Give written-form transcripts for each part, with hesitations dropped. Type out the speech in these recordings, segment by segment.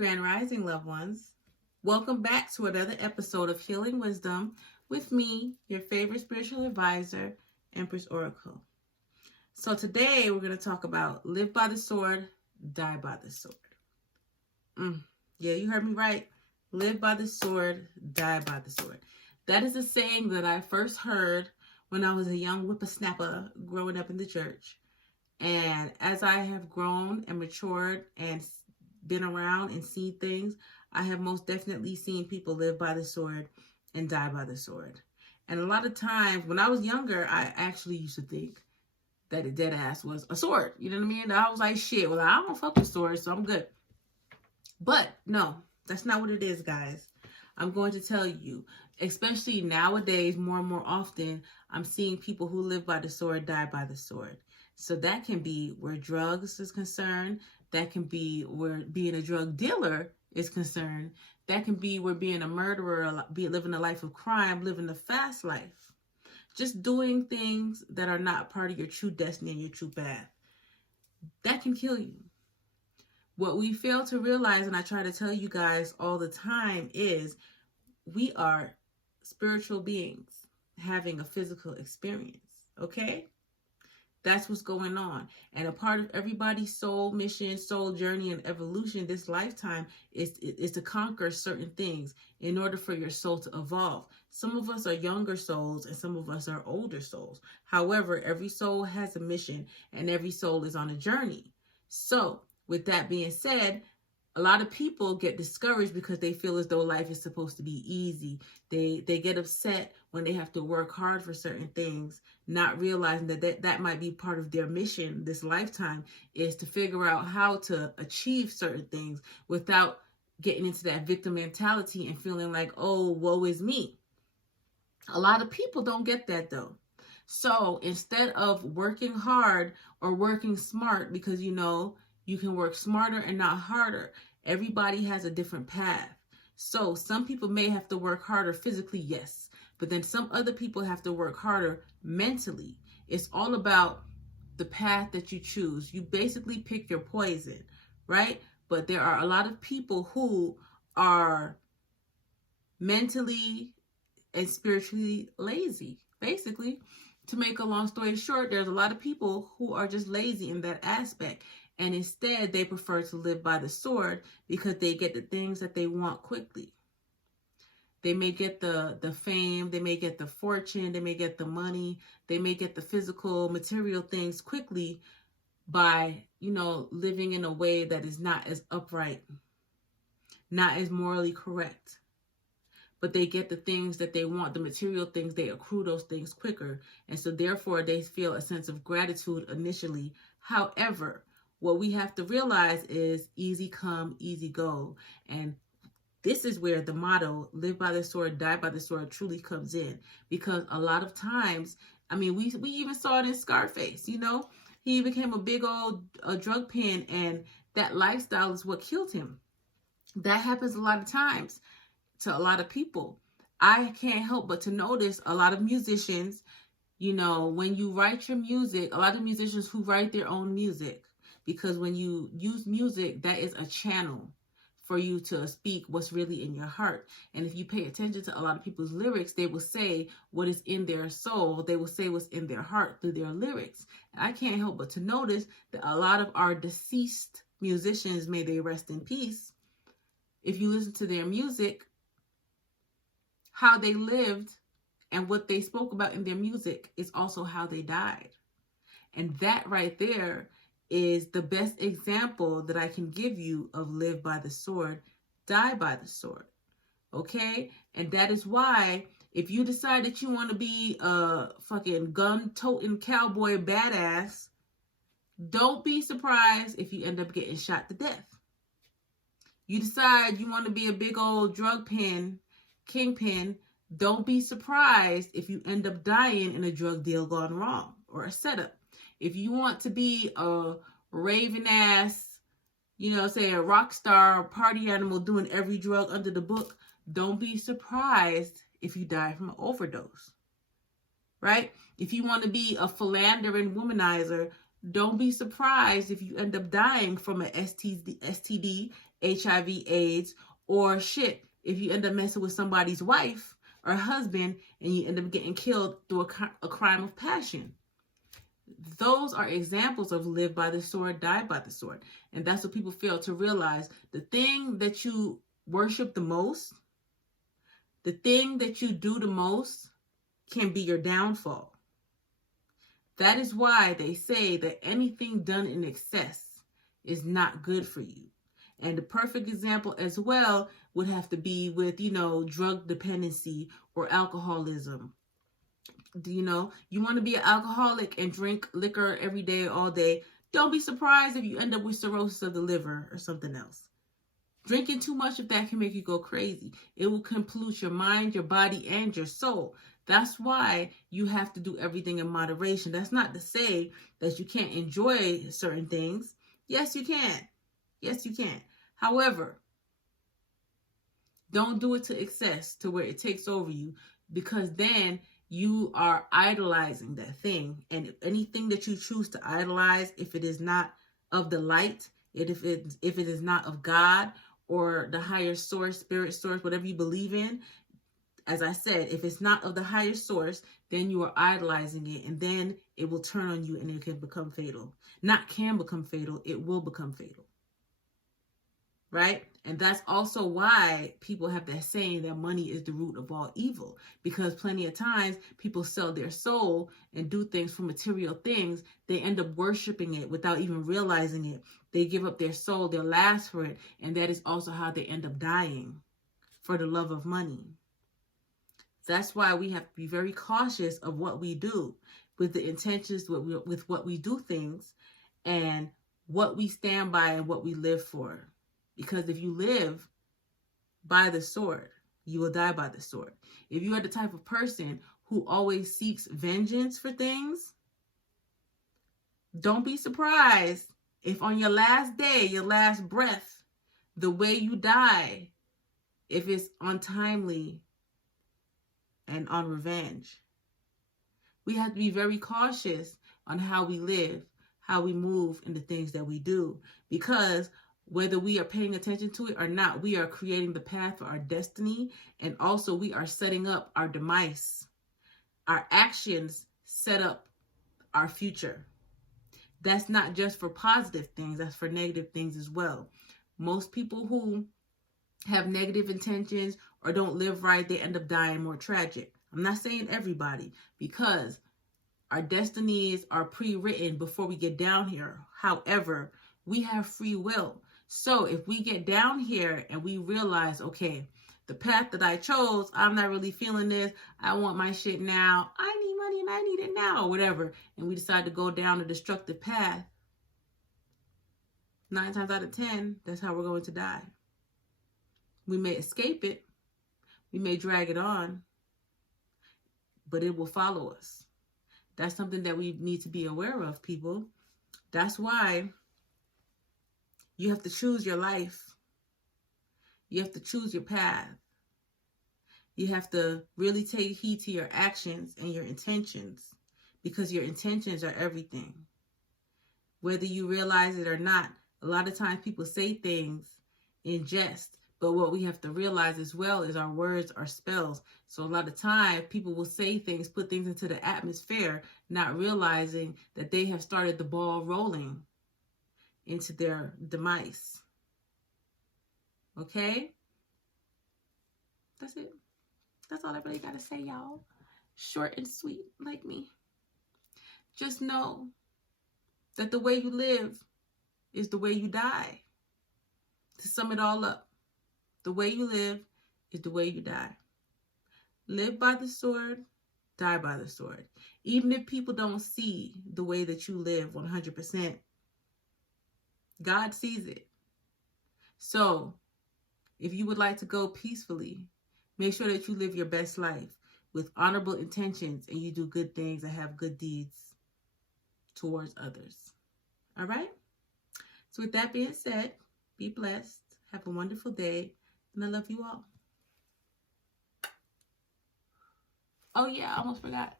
Grand Rising, loved ones. Welcome back to another episode of Healing Wisdom with me, your favorite spiritual advisor, Empress Oracle. So today we're going to talk about live by the sword, die by the sword. Yeah, you heard me right. Live by the sword, die by the sword. That is a saying that I first heard when I was a young whippersnapper growing up in the church. And as I have grown and matured and been around and seen things, I have most definitely seen people live by the sword and die by the sword. And a lot of times when I was younger, I actually used to think that a dead ass was a sword. You know what I mean? I was like, shit, well, I don't fuck with swords, so I'm good. But no, that's not what it is, guys. I'm going to tell you, especially nowadays, more and more often, I'm seeing people who live by the sword die by the sword. So that can be where drugs is concerned. That can be where being a drug dealer is concerned. That can be where being a murderer, living a life of crime, living a fast life. Just doing things that are not part of your true destiny and your true path. That can kill you. What we fail to realize, and I try to tell you guys all the time, is we are spiritual beings having a physical experience, okay? That's what's going on. And a part of everybody's soul mission, soul journey, and evolution this lifetime is to conquer certain things in order for your soul to evolve. Some of us are younger souls and some of us are older souls. However, every soul has a mission and every soul is on a journey. So, with that being said, a lot of people get discouraged because they feel as though life is supposed to be easy. They get upset when they have to work hard for certain things, not realizing that might be part of their mission this lifetime, is to figure out how to achieve certain things without getting into that victim mentality and feeling like, oh, woe is me. A lot of people don't get that though. So instead of working hard or working smart, because you can work smarter and not harder. Everybody has a different path. So some people may have to work harder physically, yes. But then some other people have to work harder mentally. It's all about the path that you choose. You basically pick your poison, right? But there are a lot of people who are mentally and spiritually lazy. Basically, to make a long story short, there's a lot of people who are just lazy in that aspect. And instead, they prefer to live by the sword because they get the things that they want quickly. They may get the fame, they may get the fortune, they may get the money, they may get the physical, material things quickly by, living in a way that is not as upright, not as morally correct. But they get the things that they want, the material things, they accrue those things quicker. And so therefore, they feel a sense of gratitude initially. However, what we have to realize is easy come, easy go. And this is where the motto, live by the sword, die by the sword, truly comes in. Because a lot of times, we even saw it in Scarface, He became a big old drug pen, and that lifestyle is what killed him. That happens a lot of times to a lot of people. I can't help but to notice a lot of musicians, when you write your music, a lot of musicians who write their own music, because when you use music, that is a channel for you to speak what's really in your heart. And if you pay attention to a lot of people's lyrics, they will say what is in their soul. They will say what's in their heart through their lyrics. And I can't help but to notice that a lot of our deceased musicians, may they rest in peace, if you listen to their music, how they lived and what they spoke about in their music is also how they died. And that right there is the best example that I can give you of live by the sword, die by the sword. Okay? And that is why if you decide that you want to be a fucking gun-toting cowboy badass, don't be surprised if you end up getting shot to death. You decide you want to be a big old drug kingpin, don't be surprised if you end up dying in a drug deal gone wrong or a setup. If you want to be a raving ass, say a rock star, party animal doing every drug under the book, don't be surprised if you die from an overdose, right? If you want to be a philandering womanizer, don't be surprised if you end up dying from an STD HIV, AIDS, or shit, if you end up messing with somebody's wife or husband and you end up getting killed through a crime of passion. Those are examples of live by the sword, die by the sword. And that's what people fail to realize. The thing that you worship the most, the thing that you do the most, can be your downfall. That is why they say that anything done in excess is not good for you. And the perfect example as well would have to be with, drug dependency or alcoholism. You want to be an alcoholic and drink liquor every day, all day. Don't be surprised if you end up with cirrhosis of the liver or something else. Drinking too much of that can make you go crazy. It will pollute your mind, your body, and your soul. That's why you have to do everything in moderation. That's not to say that you can't enjoy certain things. Yes, you can. Yes, you can. However, don't do it to excess to where it takes over you, because then you are idolizing that thing. And anything that you choose to idolize, if it is not of the light, if it is not of God or the higher source, spirit source, whatever you believe in, as I said, if it's not of the higher source, then you are idolizing it, and then it will turn on you and it can become fatal. Not can become fatal, it will become fatal. Right? And that's also why people have that saying that money is the root of all evil, because plenty of times people sell their soul and do things for material things. They end up worshiping it without even realizing it. They give up their soul, their last for it, and that is also how they end up dying, for the love of money. That's why we have to be very cautious of what we do, with the intentions with what we do things, and what we stand by and what we live for. Because if you live by the sword, you will die by the sword. If you are the type of person who always seeks vengeance for things, don't be surprised if on your last day, your last breath, the way you die, if it's untimely and on revenge. We have to be very cautious on how we live, how we move, and the things that we do, because whether we are paying attention to it or not, we are creating the path for our destiny, and also we are setting up our demise. Our actions set up our future. That's not just for positive things, that's for negative things as well. Most people who have negative intentions or don't live right, they end up dying more tragic. I'm not saying everybody, because our destinies are pre-written before we get down here. However, we have free will. So if we get down here and we realize, okay, the path that I chose, I'm not really feeling this. I want my shit now. I need money and I need it now, or whatever. And we decide to go down a destructive path. 9 times out of 10, that's how we're going to die. We may escape it. We may drag it on, but it will follow us. That's something that we need to be aware of, people. That's why you have to choose your life. You have to choose your path. You have to really take heed to your actions and your intentions, because your intentions are everything. Whether you realize it or not, a lot of times people say things in jest, but what we have to realize as well is our words are spells. So a lot of times people will say things, put things into the atmosphere, not realizing that they have started the ball rolling into their demise. Okay? That's it. That's all I really got to say, y'all. Short and sweet, like me. Just know that the way you live is the way you die. To sum it all up, the way you live is the way you die. Live by the sword, die by the sword. Even if people don't see the way that you live 100%, God sees it. So, if you would like to go peacefully, make sure that you live your best life with honorable intentions and you do good things and have good deeds towards others. All right? So with that being said, be blessed. Have a wonderful day. And I love you all. Oh yeah, I almost forgot.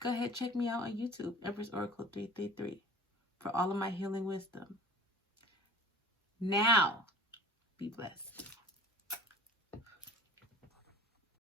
Go ahead, check me out on YouTube, Empress Oracle 333, for all of my healing wisdom. Now, Be blessed.